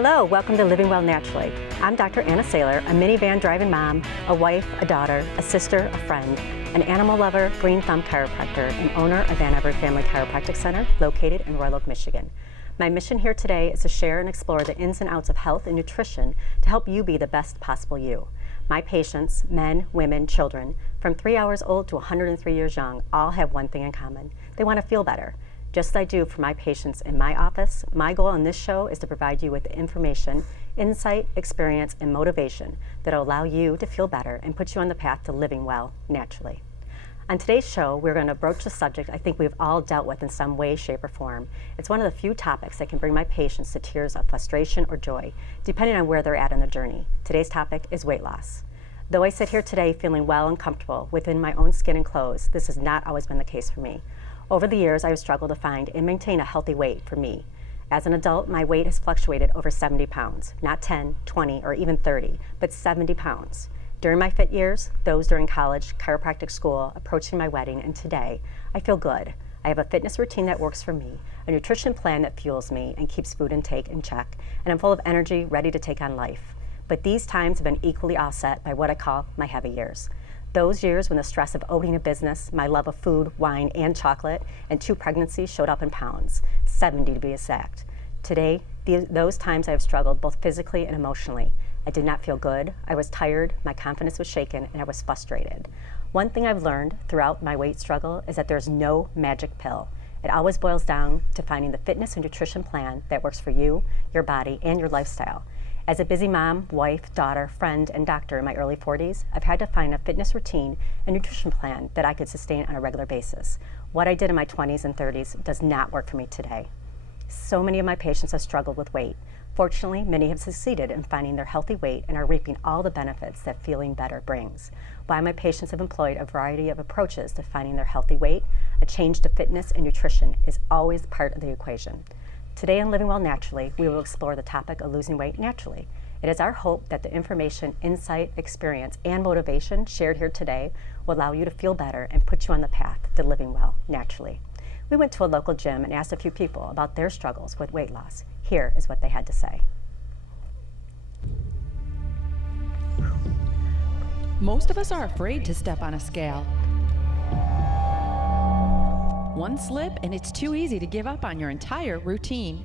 Hello, welcome to Living Well Naturally. I'm Dr. Anna Saylor, a minivan driving mom, a wife, a daughter, a sister, a friend, an animal lover, green thumb chiropractor, and owner of Van Everett Family Chiropractic Center located in Royal Oak, Michigan. My mission here today is to share and explore the ins and outs of health and nutrition to help you be the best possible you. My patients, men, women, children, from 3 hours old to 103 years young, all have one thing in common. They want to feel better. Just as I do for my patients in my office, my goal on this show is to provide you with the information, insight, experience, and motivation that will allow you to feel better and put you on the path to living well naturally. On today's show, we're going to broach a subject I think we've all dealt with in some way, shape, or form. It's one of the few topics that can bring my patients to tears of frustration or joy, depending on where they're at in their journey. Today's topic is weight loss. Though I sit here today feeling well and comfortable within my own skin and clothes, this has not always been the case for me. Over the years, I have struggled to find and maintain a healthy weight for me. As an adult, my weight has fluctuated over 70 pounds, not 10, 20, or even 30, but 70 pounds. During my fit years, those during college, chiropractic school, approaching my wedding, and today, I feel good. I have a fitness routine that works for me, a nutrition plan that fuels me and keeps food intake in check, and I'm full of energy, ready to take on life. But these times have been equally offset by what I call my heavy years. Those years when the stress of owning a business, my love of food, wine, and chocolate, and 2 pregnancies showed up in pounds, 70 to be exact. Today, those times I have struggled both physically and emotionally. I did not feel good, I was tired, my confidence was shaken, and I was frustrated. One thing I've learned throughout my weight struggle is that there's no magic pill. It always boils down to finding the fitness and nutrition plan that works for you, your body, and your lifestyle. As a busy mom, wife, daughter, friend, and doctor in my early 40s, I've had to find a fitness routine and nutrition plan that I could sustain on a regular basis. What I did in my 20s and 30s does not work for me today. So many of my patients have struggled with weight. Fortunately, many have succeeded in finding their healthy weight and are reaping all the benefits that feeling better brings. While my patients have employed a variety of approaches to finding their healthy weight, a change to fitness and nutrition is always part of the equation. Today on Living Well Naturally, we will explore the topic of losing weight naturally. It is our hope that the information, insight, experience, and motivation shared here today will allow you to feel better and put you on the path to living well naturally. We went to a local gym and asked a few people about their struggles with weight loss. Here is what they had to say. Most of us are afraid to step on a scale. One slip and it's too easy to give up on your entire routine.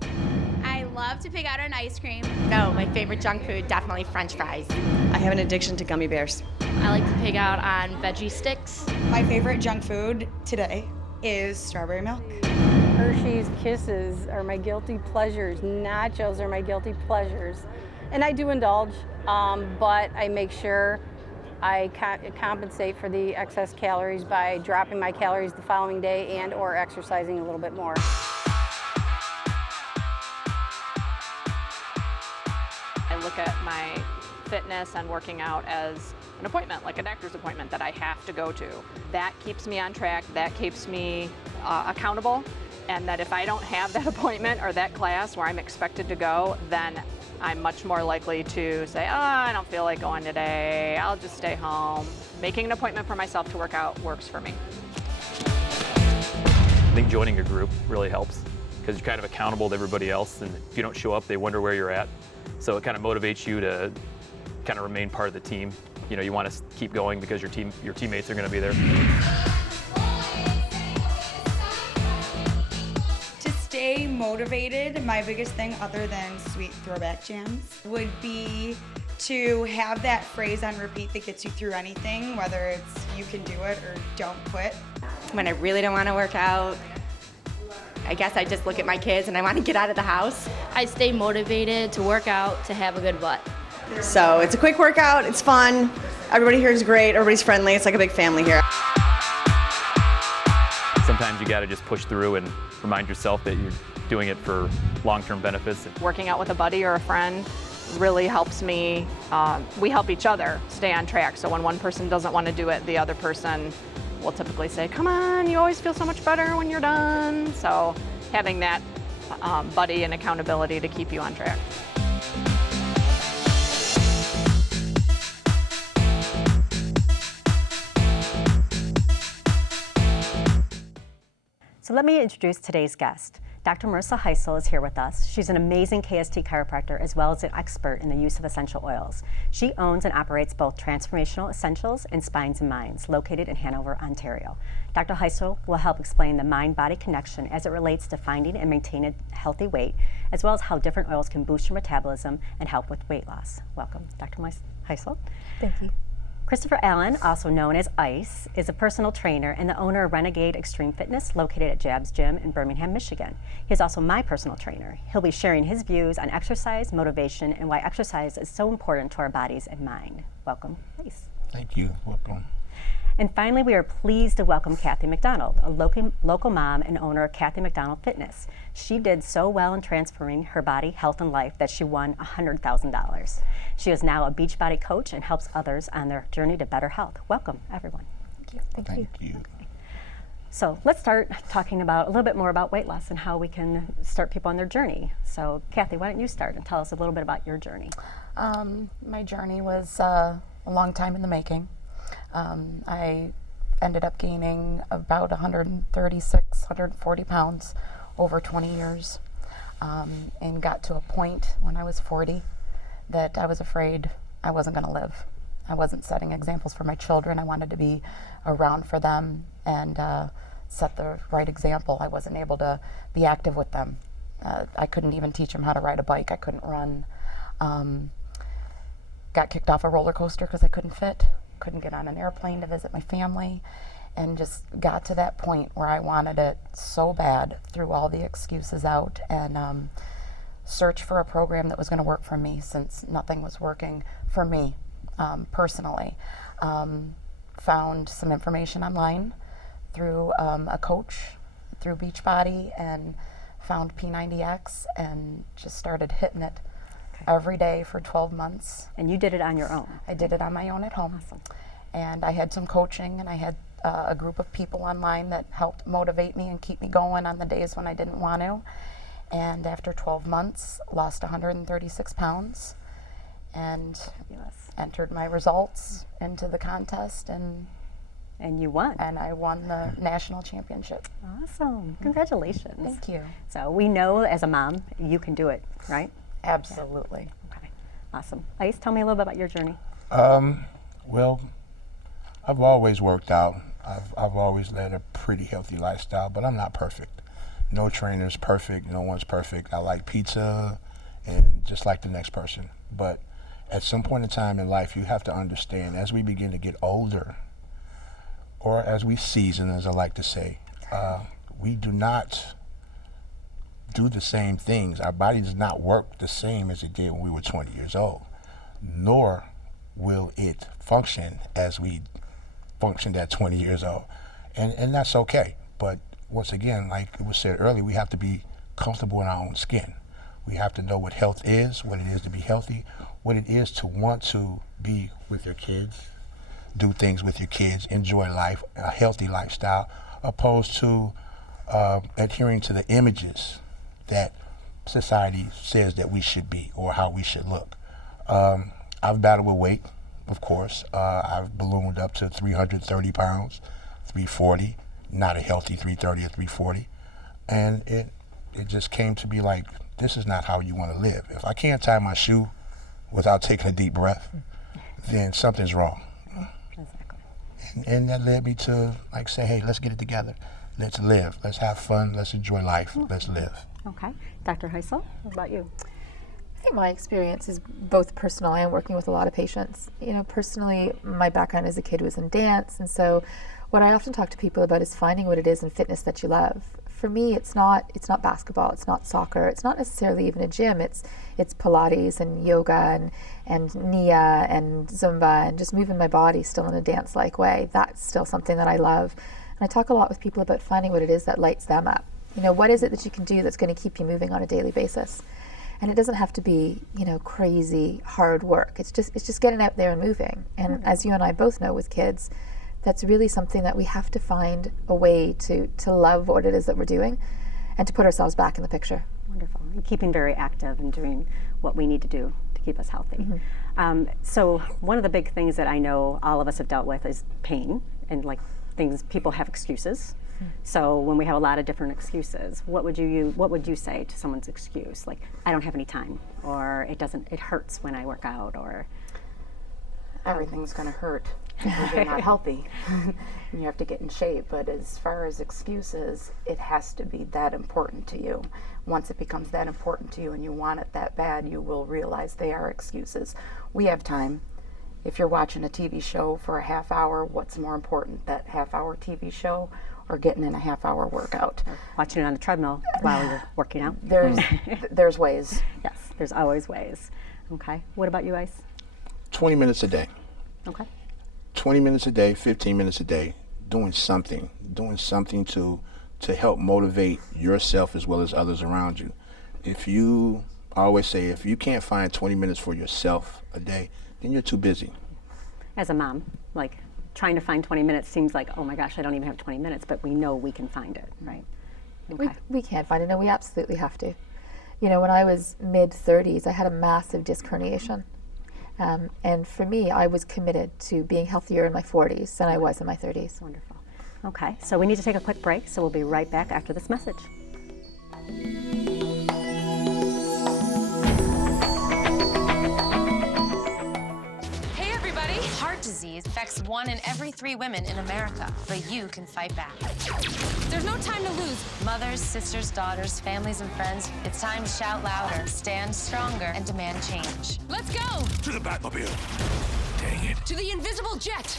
I love to pick out an ice cream. No, my favorite junk food, definitely French fries. I have an addiction to gummy bears. I like to pig out on veggie sticks. My favorite junk food today is strawberry milk. Hershey's Kisses are my guilty pleasures. Nachos are my guilty pleasures. And I do indulge, but I make sure I compensate for the excess calories by dropping my calories the following day and or exercising a little bit more. I look at my fitness and working out as an appointment, like a doctor's appointment that I have to go to. That keeps me on track, that keeps me accountable, and that if I don't have that appointment or that class where I'm expected to go, then I'm much more likely to say, oh, I don't feel like going today, I'll just stay home. Making an appointment for myself to work out works for me. I think joining a group really helps because you're kind of accountable to everybody else, and if you don't show up, they wonder where you're at. So it kind of motivates you to kind of remain part of the team. You know, you want to keep going because your teammates are going to be there. Stay motivated, my biggest thing other than sweet throwback jams would be to have that phrase on repeat that gets you through anything, whether it's you can do it or don't quit. When I really don't want to work out, I guess I just look at my kids and I want to get out of the house. I stay motivated to work out to have a good butt. So it's a quick workout, it's fun, everybody here is great, everybody's friendly, it's like a big family here. Sometimes you got to just push through and remind yourself that you're doing it for long-term benefits. Working out with a buddy or a friend really helps me. We help each other stay on track. So when one person doesn't want to do it, the other person will typically say, come on, you always feel so much better when you're done. So having that buddy and accountability to keep you on track. So let me introduce today's guest. Dr. Marissa Heisel is here with us. She's an amazing KST chiropractor as well as an expert in the use of essential oils. She owns and operates both Transformational Essentials and Spines and Minds, located in Hanover, Ontario. Dr. Heisel will help explain the mind-body connection as it relates to finding and maintaining a healthy weight, as well as how different oils can boost your metabolism and help with weight loss. Welcome, Dr. Heisel. Thank you. Christopher Allen, also known as ICE, is a personal trainer and the owner of Renegade Extreme Fitness, located at Jab's Gym in Birmingham, Michigan. He is also my personal trainer. He'll be sharing his views on exercise, motivation, and why exercise is so important to our bodies and mind. Welcome, ICE. Thank you. Welcome. And finally, we are pleased to welcome Kathy McDonald, a local mom and owner of Kathy McDonald Fitness. She did so well in transforming her body, health, and life that she won $100,000. She is now a Beachbody coach and helps others on their journey to better health. Welcome, everyone. Thank you. Thank you. So let's start talking about a little bit more about weight loss and how we can start people on their journey. So Kathy, why don't you start and tell us a little bit about your journey? My journey was a long time in the making. I ended up gaining about 136, 140 pounds over 20 years, and got to a point when I was 40 that I was afraid I wasn't going to live. I wasn't setting examples for my children. I wanted to be around for them and set the right example. I wasn't able to be active with them. I couldn't even teach them how to ride a bike. I couldn't run. Got kicked off a roller coaster because I couldn't fit. Couldn't get on an airplane to visit my family, and just got to that point where I wanted it so bad, threw all the excuses out and searched for a program that was going to work for me, since nothing was working for me personally. Found some information online through a coach through Beachbody, and found P90X and just started hitting it every day for 12 months. And you did it on your own? I did it on my own at home. Awesome. And I had some coaching, and I had a group of people online that helped motivate me and keep me going on the days when I didn't want to. And after 12 months, lost 136 pounds and entered my results into the contest, and you won. And I won the national championship. Awesome. Congratulations. Thank you. So we know as a mom, you can do it, right? Absolutely. Yeah. Okay. Awesome. Ice, tell me a little bit about your journey. Well, I've always worked out. I've always led a pretty healthy lifestyle, but I'm not perfect. No trainer's perfect. No one's perfect. I like pizza and just like the next person. But at some point in time in life, you have to understand, as we begin to get older, or as we season, as I like to say, we do not do the same things. Our body does not work the same as it did when we were 20 years old, nor will it function as we functioned at 20 years old. And that's okay. But once again, like it was said earlier, we have to be comfortable in our own skin. We have to know what health is, what it is to be healthy, what it is to want to be with your kids, do things with your kids, enjoy life, a healthy lifestyle, opposed to adhering to the images that society says that we should be or how we should look. I've battled with weight, of course. I've ballooned up to 330 pounds, 340, not a healthy 330 or 340. And it just came to be like, this is not how you want to live. If I can't tie my shoe without taking a deep breath, then something's wrong. Exactly. And that led me to like say, hey, let's get it together. Let's live. Let's have fun. Let's enjoy life. Let's live. Okay. Dr. Heisel, what about you? I think my experience is both personal and working with a lot of patients. You know, personally, my background as a kid was in dance, and so what I often talk to people about is finding what it is in fitness that you love. For me, it's not basketball, it's not soccer, it's not necessarily even a gym. It's Pilates and yoga and Nia and Zumba and just moving my body still in a dance-like way. That's still something that I love. And I talk a lot with people about finding what it is that lights them up. You know, what is it that you can do that's going to keep you moving on a daily basis? And it doesn't have to be, you know, crazy hard work. It's just getting out there and moving. And as you and I both know with kids, that's really something that we have to find a way to love what it is that we're doing and to put ourselves back in the picture. Wonderful. And keeping very active and doing what we need to do to keep us healthy. So one of the big things that I know all of us have dealt with is pain, and like things, people have excuses. So when we have a lot of different excuses, what would you say to someone's excuse? Like, I don't have any time, or it hurts when I work out, or everything's going to hurt because you're not healthy and you have to get in shape. But as far as excuses, it has to be that important to you. Once it becomes that important to you and you want it that bad, you will realize they are excuses. We have time. If you're watching a TV show for a half hour, what's more important, that half-hour TV show or getting in a half-hour workout? Or watching it on the treadmill while you're working out. There's ways. Yes, there's always ways. Okay. What about you, Ice? 20 minutes a day. Okay. 20 minutes a day, 15 minutes a day, doing something to help motivate yourself as well as others around you. I always say, if you can't find 20 minutes for yourself a day, then you're too busy. As a mom, like, trying to find 20 minutes seems like, oh my gosh, I don't even have 20 minutes, but we know we can find it, right? Okay. We can find it, and we absolutely have to. You know, when I was mid-30s, I had a massive disc herniation. And for me, I was committed to being healthier in my 40s than I was in my 30s. Wonderful. Okay, so we need to take a quick break, so we'll be right back after this message. Heart disease affects 1 in every 3 women in America, but you can fight back. There's no time to lose. Mothers, sisters, daughters, families, and friends, it's time to shout louder, stand stronger, and demand change. Let's go! To the Batmobile. Dang it. To the invisible jet.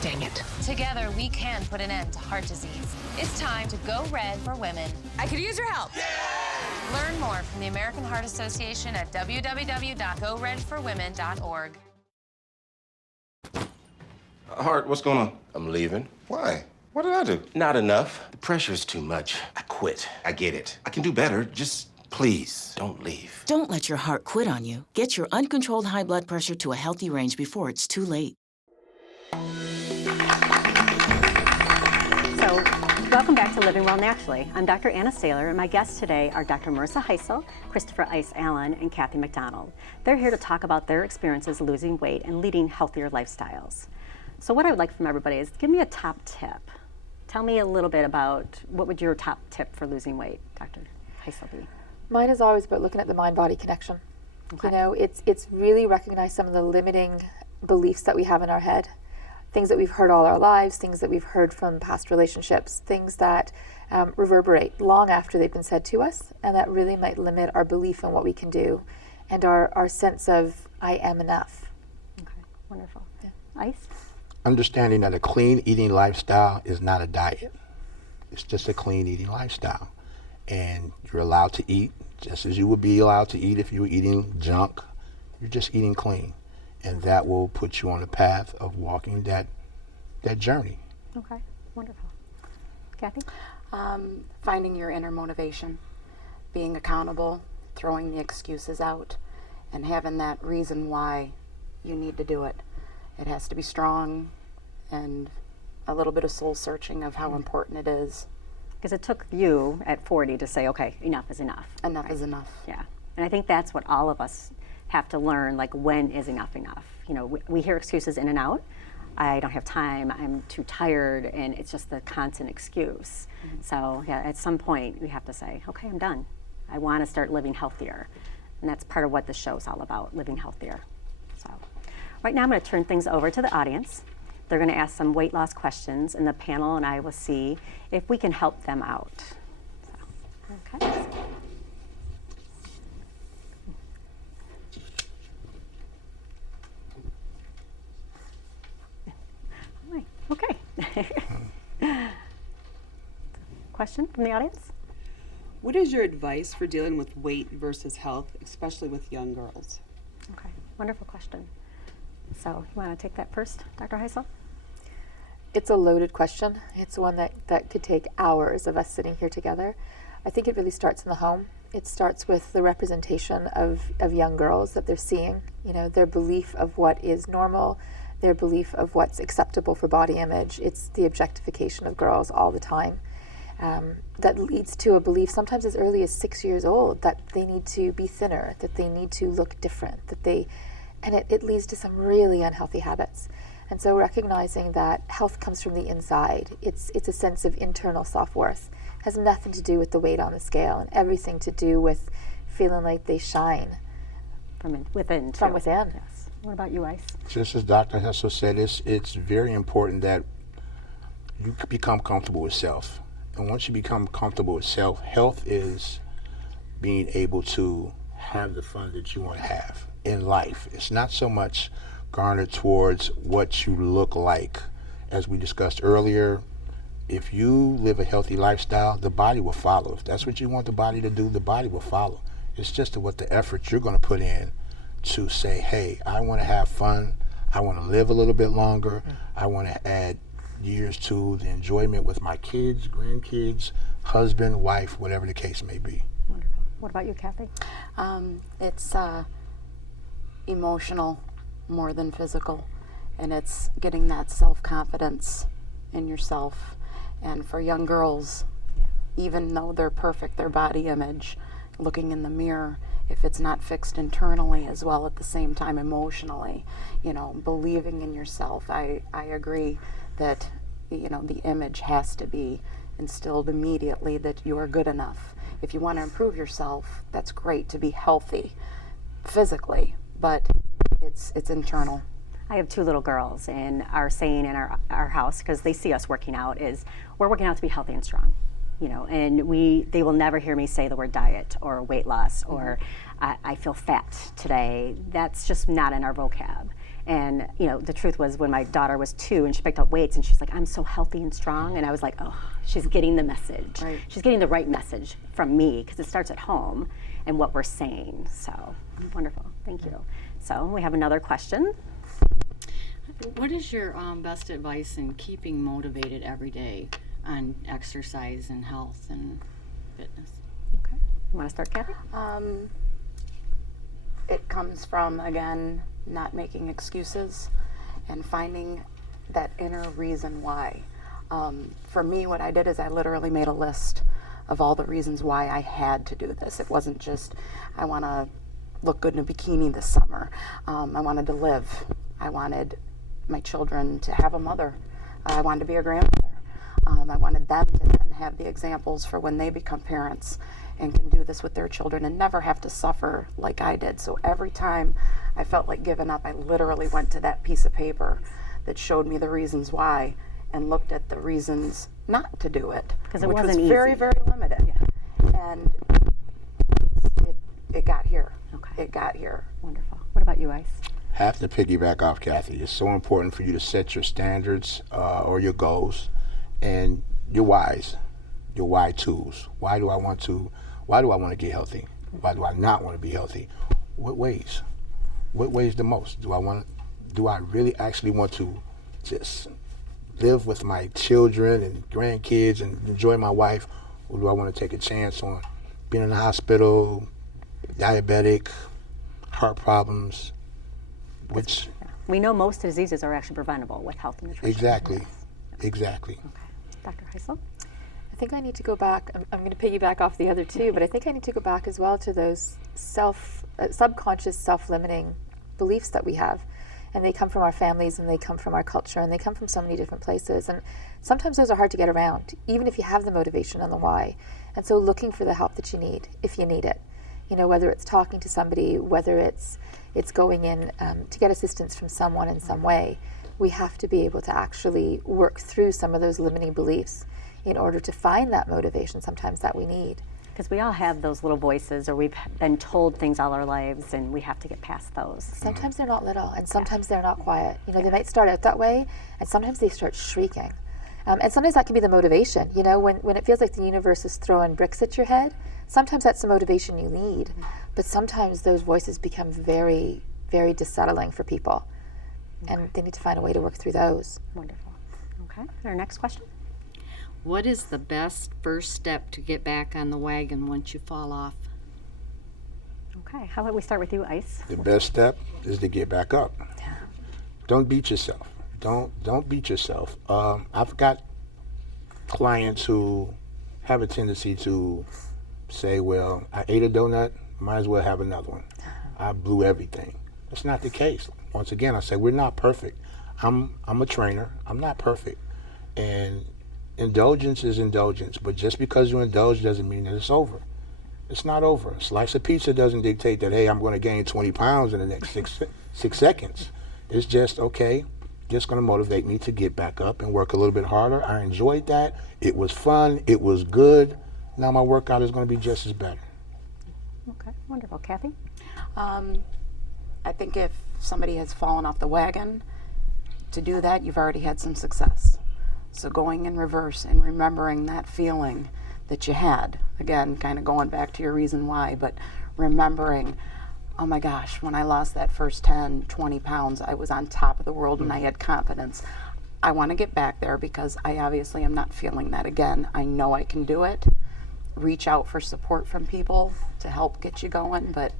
Dang it. Together, we can put an end to heart disease. It's time to go red for women. I could use your help. Yeah! Learn more from the American Heart Association at www.goredforwomen.org. Hart, what's going on? I'm leaving. Why? What did I do? Not enough. The pressure's too much. I quit. I get it. I can do better. Just please don't leave. Don't let your heart quit on you. Get your uncontrolled high blood pressure to a healthy range before it's too late. So, welcome back to Living Well Naturally. I'm Dr. Anna Saylor, and my guests today are Dr. Marissa Heisel, Christopher Ice Allen, and Kathy McDonald. They're here to talk about their experiences losing weight and leading healthier lifestyles. So what I would like from everybody is give me a top tip. Tell me a little bit about what would your top tip for losing weight, Dr. Heisel, be? Mine is always about looking at the mind-body connection. Okay. You know, it's really recognize some of the limiting beliefs that we have in our head, things that we've heard all our lives, things that we've heard from past relationships, things that reverberate long after they've been said to us, and that really might limit our belief in what we can do and our sense of I am enough. Okay, wonderful. Yeah. Ice? Understanding that a clean eating lifestyle is not a diet. It's just a clean eating lifestyle. And you're allowed to eat just as you would be allowed to eat if you were eating junk. You're just eating clean. And that will put you on the path of walking that journey. Okay, wonderful. Kathy? Finding your inner motivation, being accountable, throwing the excuses out, and having that reason why you need to do it. It has to be strong and a little bit of soul searching of how important it is. Because it took you at 40 to say, okay, enough is enough. Enough is enough. Yeah, and I think that's what all of us have to learn, like, when is enough enough? You know, we hear excuses in and out. I don't have time, I'm too tired, and it's just the constant excuse. Mm-hmm. So yeah, at some point we have to say, okay, I'm done. I want to start living healthier. And that's part of what the show's all about, living healthier. So right now I'm going to turn things over to the audience. They're going to ask some weight loss questions, and the panel and I will see if we can help them out. So, okay. Okay. Question from the audience? What is your advice for dealing with weight versus health, especially with young girls? Okay, wonderful question. So you want to take that first, Dr. Heisel? It's a loaded question. It's one that could take hours of us sitting here together. I think it really starts in the home. It starts with the representation of young girls that they're seeing, you know, their belief of what is normal, their belief of what's acceptable for body image. It's the objectification of girls all the time. That leads to a belief sometimes as early as 6 years old that they need to be thinner, that they need to look different, and it leads to some really unhealthy habits. And so recognizing that health comes from the inside. It's a sense of internal self-worth. It has nothing to do with the weight on the scale and everything to do with feeling like they shine. From within. From within. Yes. What about you, Ice? Just as Dr. Hessel said, it's very important that you become comfortable with self. And once you become comfortable with self, health is being able to have the fun that you want to have in life. It's not so much garnered towards what you look like. As we discussed earlier, if you live a healthy lifestyle, the body will follow. If that's what you want the body to do, the body will follow. It's just what the effort you're going to put in to say, hey, I want to have fun. I want to live a little bit longer. I want to add years to the enjoyment with my kids, grandkids, husband, wife, whatever the case may be. Wonderful. What about you, Kathy? It's emotional more than physical, and it's getting that self-confidence in yourself. And for young girls, even though they're perfect, their body image, looking in the mirror, if it's not fixed internally as well at the same time emotionally, you know, believing in yourself. I agree that, you know, the image has to be instilled immediately that you are good enough. If you want to improve yourself, that's great to be healthy physically, but it's internal. I have 2 little girls, and our saying in our house, because they see us working out, is we're working out to be healthy and strong. You know, and they will never hear me say the word diet or weight loss or I feel fat today. That's just not in our vocab. And you know, the truth was when my daughter was 2 and she picked up weights and she's like, I'm so healthy and strong. And I was like, oh, she's getting the message. Right. She's getting the right message from me because it starts at home and what we're saying. So wonderful. Thank you. So we have another question. What is your best advice in keeping motivated every day on exercise and health and fitness? Okay. You want to start, Kathy? It comes from, again, not making excuses and finding that inner reason why. For me, what I did is I literally made a list of all the reasons why I had to do this. It wasn't just, I want to look good in a bikini this summer. I wanted to live. I wanted my children to have a mother. I wanted to be a grandmother. I wanted them to then have the examples for when they become parents and can do this with their children and never have to suffer like I did. So every time I felt like giving up, I literally went to that piece of paper that showed me the reasons why and looked at the reasons not to do it, because it which wasn't was easy. very, very limited. Yeah. And it got here. Okay. It got here. Wonderful. What about you, Ice? Have to piggyback off Kathy. It's so important for you to set your standards or your goals and your whys, your why tools. Why do I want to get healthy? Why do I not want to be healthy? What ways? What ways the most? Do I really actually want to just live with my children and grandkids and enjoy my wife? Or do I want to take a chance on being in the hospital, diabetic, heart problems, which... We know most diseases are actually preventable with health and nutrition. Exactly. Exactly. Okay. Dr. Heisel? I think I need to go back. I'm going to piggyback off the other two, but I think I need to go back as well to those subconscious, self-limiting beliefs that we have. And they come from our families, and they come from our culture, and they come from so many different places. And sometimes those are hard to get around, even if you have the motivation and the why. And so looking for the help that you need, if you need it. You know, whether it's talking to somebody, whether it's going in to get assistance from someone in some way, we have to be able to actually work through some of those limiting beliefs in order to find that motivation sometimes that we need. Because we all have those little voices, or we've been told things all our lives, and we have to get past those. Sometimes they're not little, and sometimes they're not quiet. You know, they might start out that way, and sometimes they start shrieking. And sometimes that can be the motivation. You know, when it feels like the universe is throwing bricks at your head, sometimes that's the motivation you need. But sometimes those voices become very, very dissettling for people. And they need to find a way to work through those. Wonderful. Okay, our next question. What is the best first step to get back on the wagon once you fall off? Okay, how about we start with you, Ice? The best step is to get back up. Yeah. Don't beat yourself. Don't beat yourself. I've got clients who have a tendency to say, well, I ate a donut, might as well have another one. I blew everything. That's not the case. Once again, I say we're not perfect. I'm a trainer. I'm not perfect. And indulgence is indulgence, but just because you indulge doesn't mean that it's over. It's not over. A slice of pizza doesn't dictate that, hey, I'm going to gain 20 pounds in the next six seconds. It's just, okay, just going to motivate me to get back up and work a little bit harder. I enjoyed that. It was fun. It was good. Now my workout is going to be just as better. Okay, wonderful. Kathy? I think if somebody has fallen off the wagon, to do that, you've already had some success. So going in reverse and remembering that feeling that you had, again, kind of going back to your reason why, but remembering, oh my gosh, when I lost that first 10, 20 pounds, I was on top of the world and I had confidence. I want to get back there because I obviously am not feeling that again. I know I can do it. Reach out for support from people to help get you going, but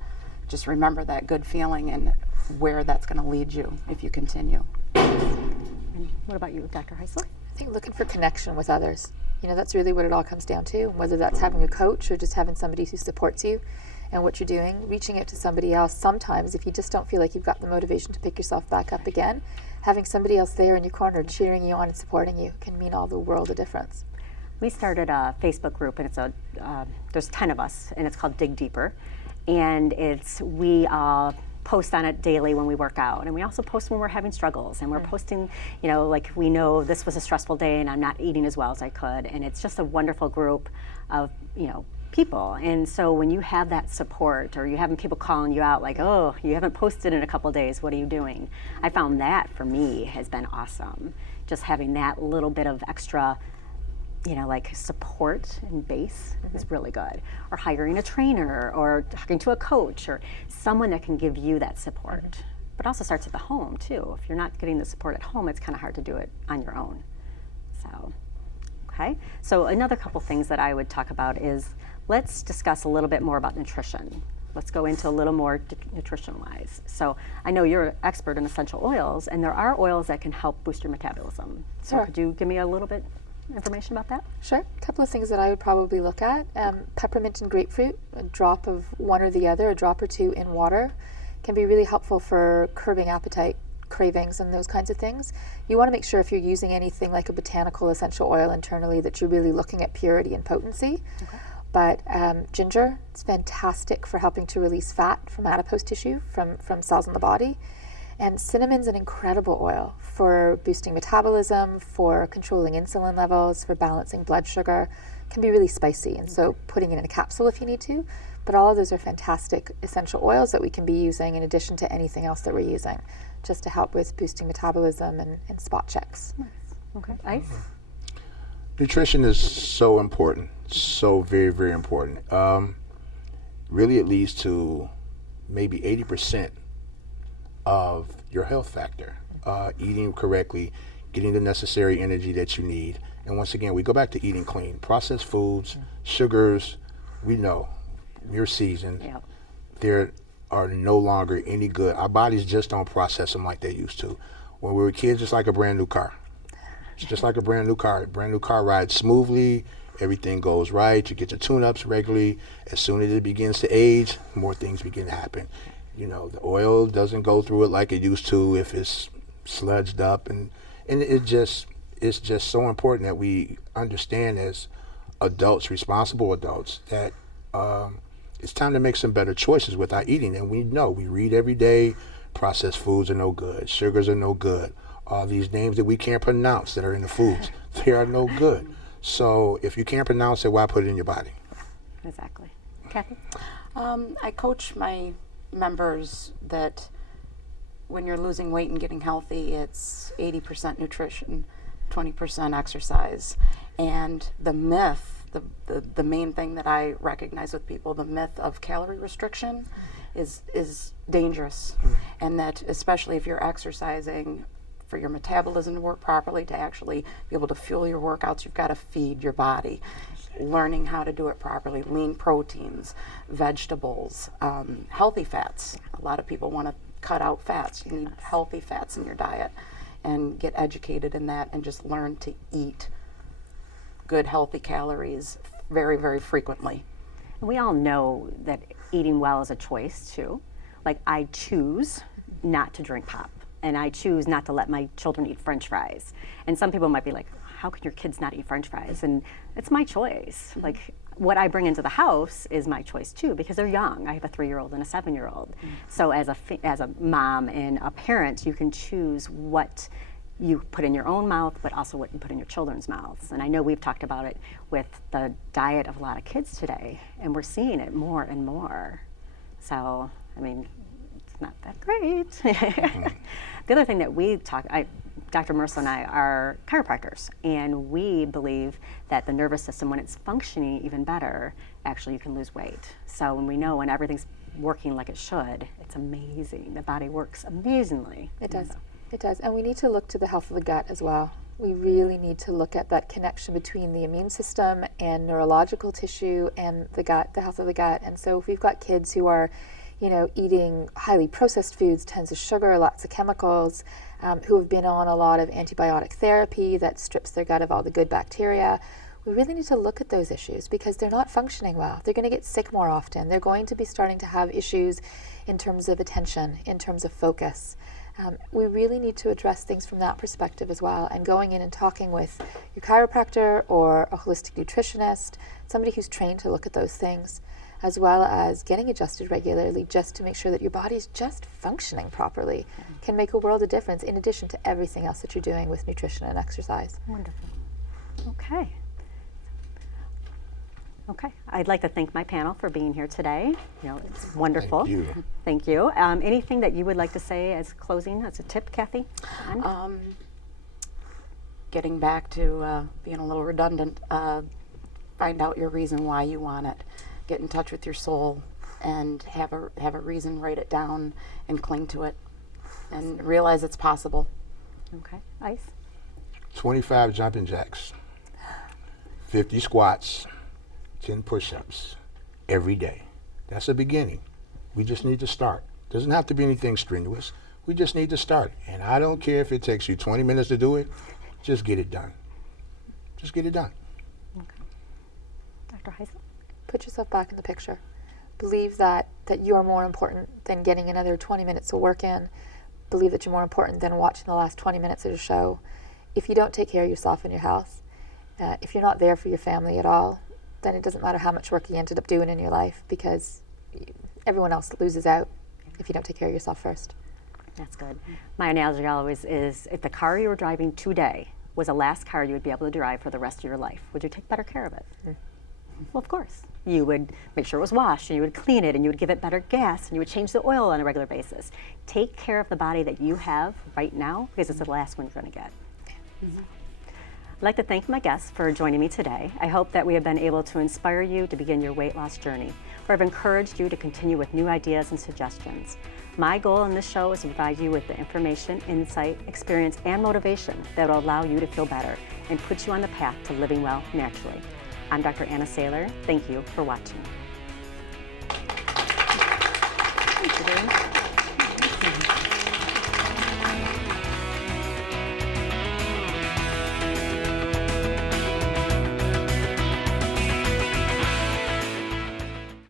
just remember that good feeling and where that's going to lead you if you continue. And what about you, Dr. Heisler? I think looking for connection with others. You know, that's really what it all comes down to, whether that's having a coach or just having somebody who supports you and what you're doing, reaching out to somebody else. Sometimes if you just don't feel like you've got the motivation to pick yourself back up again, having somebody else there in your corner cheering you on and supporting you can mean all the world of difference. We started a Facebook group, and it's there's 10 of us, and it's called Dig Deeper, and we post on it daily when we work out, and we also post when we're having struggles, and we're posting, you know, like we know this was a stressful day and I'm not eating as well as I could, and it's just a wonderful group of, you know, people. And so when you have that support, or you're having people calling you out like, oh, you haven't posted in a couple days, what are you doing? I found that for me has been awesome, just having that little bit of extra, you know, like support and base is really good. Or hiring a trainer, or talking to a coach, or someone that can give you that support. But it also starts at the home too. If you're not getting the support at home, it's kind of hard to do it on your own. So, okay. So another couple things that I would talk about is, let's discuss a little bit more about nutrition. Let's go into a little more nutrition-wise. So I know you're an expert in essential oils, and there are oils that can help boost your metabolism. So Sure. could you give me a little bit information about that? Sure. A couple of things that I would probably look at. Peppermint and grapefruit, a drop of one or the other, a drop or two in water, can be really helpful for curbing appetite, cravings, and those kinds of things. You want to make sure if you're using anything like a botanical essential oil internally that you're really looking at purity and potency. Okay. But ginger, it's fantastic for helping to release fat from adipose tissue, from cells in the body. And cinnamon's an incredible oil for boosting metabolism, for controlling insulin levels, for balancing blood sugar. It can be really spicy, and so putting it in a capsule if you need to. But all of those are fantastic essential oils that we can be using in addition to anything else that we're using, just to help with boosting metabolism and spot checks. Nice. Okay. Ice? Nutrition is so important, so very, very important. Really, it leads to maybe 80% of your health factor. Eating correctly, getting the necessary energy that you need. And once again, we go back to eating clean. Processed foods, sugars, we know, you're seasoned. Yep. There are no longer any good. Our bodies just don't process them like they used to. When we were kids, it's like a brand new car. It's just like a brand new car. A brand new car rides smoothly. Everything goes right. You get your tune-ups regularly. As soon as it begins to age, more things begin to happen. You know, the oil doesn't go through it like it used to if it's sludged up, and it's just so important that we understand as adults, responsible adults, that it's time to make some better choices with our eating. And we know, we read every day, processed foods are no good, sugars are no good, all these names that we can't pronounce that are in the foods, they are no good. So if you can't pronounce it, why put it in your body? Exactly. Kathy? I coach my members that when you're losing weight and getting healthy, it's 80% nutrition, 20% exercise. And the myth, the main thing that I recognize with people, the myth of calorie restriction is dangerous. And that especially if you're exercising, for your metabolism to work properly, to actually be able to fuel your workouts, you've got to feed your body. Learning how to do it properly, lean proteins, vegetables, healthy fats. A lot of people want to cut out fats. You need healthy fats in your diet, and get educated in that and just learn to eat good, healthy calories very, very frequently. And we all know that eating well is a choice too. Like, I choose not to drink pop. and I choose not to let my children eat French fries. And some people might be like, how can your kids not eat French fries? And it's my choice. Like, what I bring into the house is my choice too, because they're young. I have a 3-year-old and a 7-year-old. So as a mom and a parent, you can choose what you put in your own mouth, but also what you put in your children's mouths. And I know we've talked about it with the diet of a lot of kids today, and we're seeing it more and more. So, I mean, it's not that great. The other thing that we talk, Dr. Mercer and I are chiropractors, and we believe that the nervous system, when it's functioning even better, actually you can lose weight. So when we know when everything's working like it should, it's amazing. The body works amazingly. It does. It does. And we need to look to the health of the gut as well. We really need to look at that connection between the immune system and neurological tissue and the gut, the health of the gut. And so if we've got kids who are, eating highly processed foods, tons of sugar, lots of chemicals, who have been on a lot of antibiotic therapy that strips their gut of all the good bacteria, we really need to look at those issues because they're not functioning well. They're going to get sick more often. They're going to be starting to have issues in terms of attention, in terms of focus. We really need to address things from that perspective as well, and going in and talking with your chiropractor or a holistic nutritionist, somebody who's trained to look at those things, as well as getting adjusted regularly just to make sure that your body's just functioning properly, can make a world of difference in addition to everything else that you're doing with nutrition and exercise. Wonderful. Okay. Okay, I'd like to thank my panel for being here today. It's wonderful. Thank you. Thank you. Anything that you would like to say as closing, as a tip, Kathy? Getting back to being a little redundant, find out your reason why you want it. Get in touch with your soul and have a reason, write it down and cling to it and realize it's possible. Okay, Ice? 25 jumping jacks, 50 squats, 10 push-ups every day. That's the beginning. We just need to start. Doesn't have to be anything strenuous. We just need to start. And I don't care if it takes you 20 minutes to do it, just get it done. Just get it done. Okay. Dr. Heisel? Put yourself back in the picture. Believe that you are more important than getting another 20 minutes of work in. Believe that you're more important than watching the last 20 minutes of a show. If you don't take care of yourself and your health, if you're not there for your family at all, then it doesn't matter how much work you ended up doing in your life, because everyone else loses out if you don't take care of yourself first. That's good. My analogy always is, if the car you were driving today was the last car you would be able to drive for the rest of your life, would you take better care of it? Well, of course. You would make sure it was washed, and you would clean it, and you would give it better gas, and you would change the oil on a regular basis. Take care of the body that you have right now, because it's the last one you're going to get. I'd like to thank my guests for joining me today. I hope that we have been able to inspire you to begin your weight loss journey, or have encouraged you to continue with new ideas and suggestions. My goal in this show is to provide you with the information, insight, experience, and motivation that will allow you to feel better and put you on the path to living well naturally. I'm Dr. Anna Saylor. Thank you for watching.